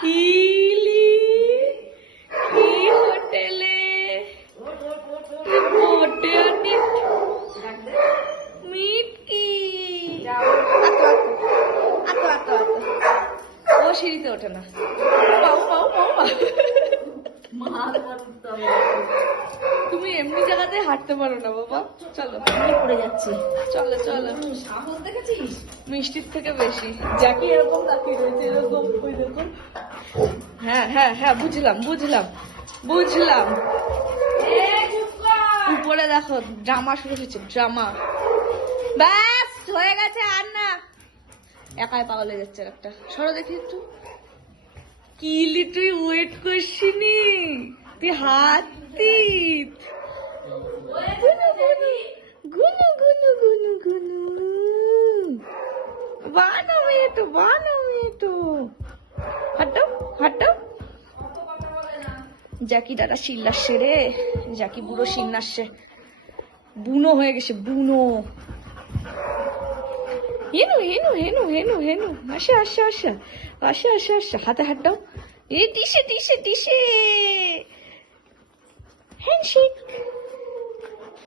হিলি কি হোটেলে হোটেল মিটকি ও সিঁড়িতে ওঠে না। পাও পাও পাও পাও। তুমি এমনি জায়গাতে হাঁটতে পারো না বাবা। চলো পড়ে যাচ্ছি। চলো চলো। সাহস দেখেছিস? মিষ্টির থেকে বেশি। জ্যাকি এরকম তাকিয়ে রয়েছে এরকম, ওই দেখো। হ্যাঁ হ্যাঁ হ্যাঁ, বুঝলাম বুঝলাম বুঝলাম। উপরে দেখো ড্রামা শুরু হয়েছে, ড্রামা। ব্যাস হয়ে গেছে, আর না। একাই পাগল হয়ে যাচ্ছে একটা। সরো দেখি একটু। কিলি তুই ওয়েট করছিনি, তুই হাতিত। গুনু গুনু গুনু গুনু বানো মেয়েটো, বানো মেয়েটো। হাঁটো হাঁটো। জ্যাকি দাদা শিল্লাসে রে, জ্যাকি বুড়ো শিল্লাসে, বুনো হয়ে গেছে, বুনো। হেনু হেনু হেনু হেনু হেনু, আসা আসা আসা আসা আসা আসা। হাতে হাত দাও। এই দিশে দিশে দিশে হ্যান্ডশেক।